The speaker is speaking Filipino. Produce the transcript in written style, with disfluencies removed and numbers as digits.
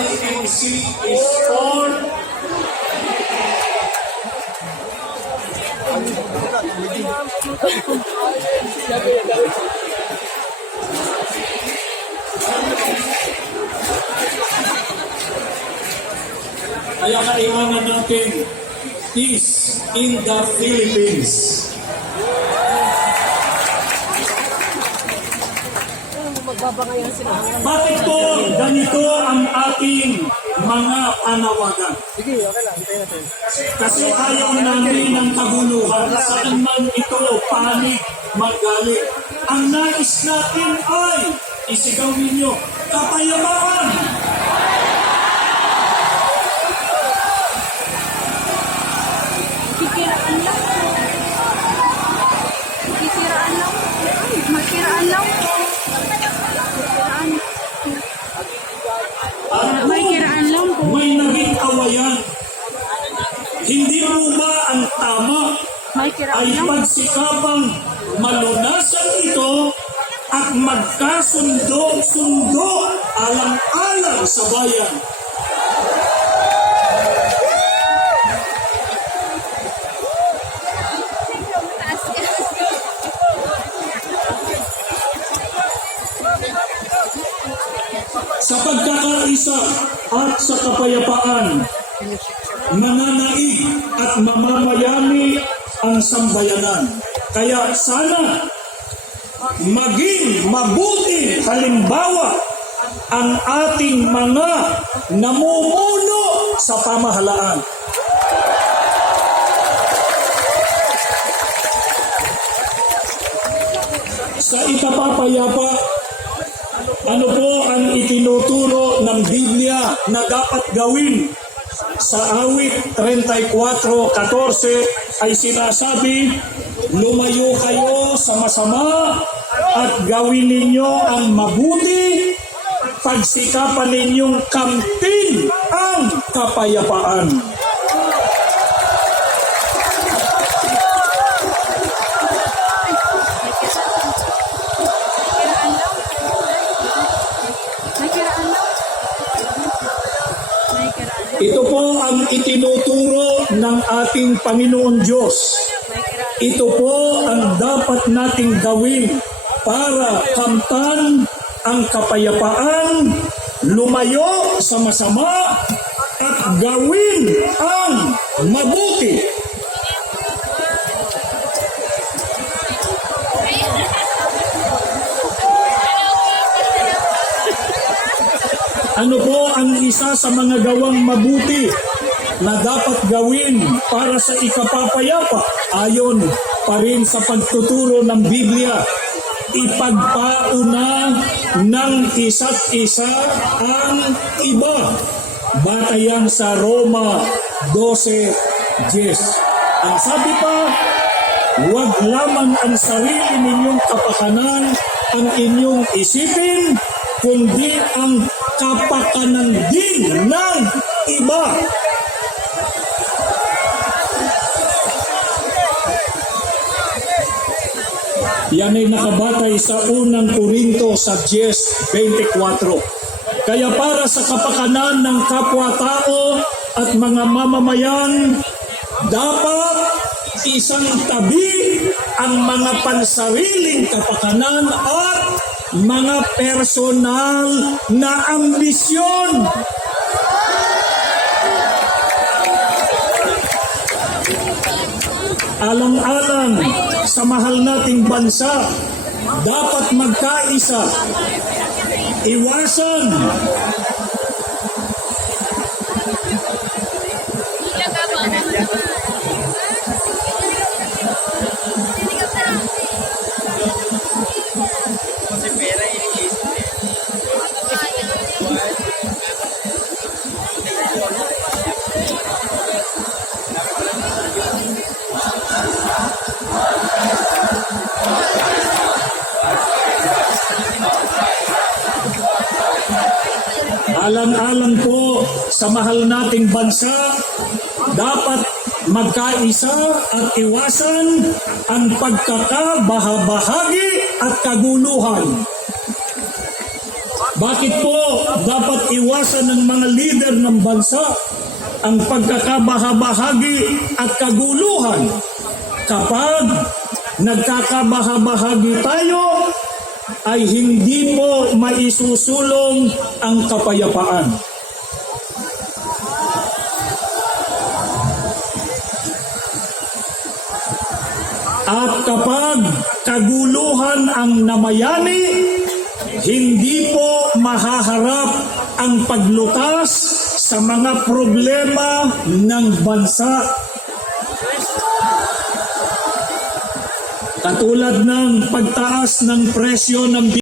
INC is for kaya kailangan natin peace in the Philippines. Bakit po ganito ang ating mga panawagan? Kasi ayaw namin ng kaguluhan, saan man ito panig magalit. Ang nais natin ay isigaw ninyo, kapayapaan! Kikiraan lang po. Kikiraan lang po. Ay, makiraan lang po. May kiraan lang po. May naging kawayan. Hindi mo ba ang tama May kiraan ay lang po. pagsikapang malunasan ito at magkasundo-sundo alang-alang sa bayan. Sa pagkakaisa at sa kapayapaan, mananaig at mamamayani ang sambayanan. Kaya sana maging mabuting halimbawa ang ating mga namumuno sa pamahalaan. Sa ikapapayapa, ano po ang itinuturo ng Biblia na dapat gawin? Sa awit 34:14 ay sinasabi, lumayo kayo sa masama at gawin ninyo ang mabuti, pagsikapan ninyong kamtin ang kapayapaan. Ito po ang itinuturo ng ating Panginoon Diyos. Ito po ang dapat nating gawin para kamtan ang kapayapaan, lumayo sa masama, at gawin ang mabuti. Ano po ang isa sa mga gawang mabuti na dapat gawin para sa ikapapayapa? Ayon pa rin sa pagtuturo ng Biblia, ipagpauna ng isa't isa ang iba. Batayan sa Roma 12:10. Ang sabi pa, huwag lamang ang sarili ninyong kapakanan ang inyong isipin, kundi ang kapakanan din ng iba. Yan ay nakabatay sa unang Korinto sa 10:24. Kaya para sa kapakanan ng kapwa-tao at mga mamamayan, dapat isang tabi ang mga pansariling kapakanan at mga personal na ambisyon. Alang-alang sa mahal nating bansa, dapat magkaisa, iwasan alang-alang po sa mahal nating bansa, dapat magkaisa at iwasan ang pagkakabahabahagi at kaguluhan. Bakit po dapat iwasan ng mga leader ng bansa ang pagkakabahabahagi at kaguluhan? Kapag nagkakabahabahagi tayo, ay hindi po maisusulong ang kapayapaan. At kapag kaguluhan ang namayani, hindi po mahaharap ang paglutas sa mga problema ng bansa. Katulad ng pagtaas ng presyo ng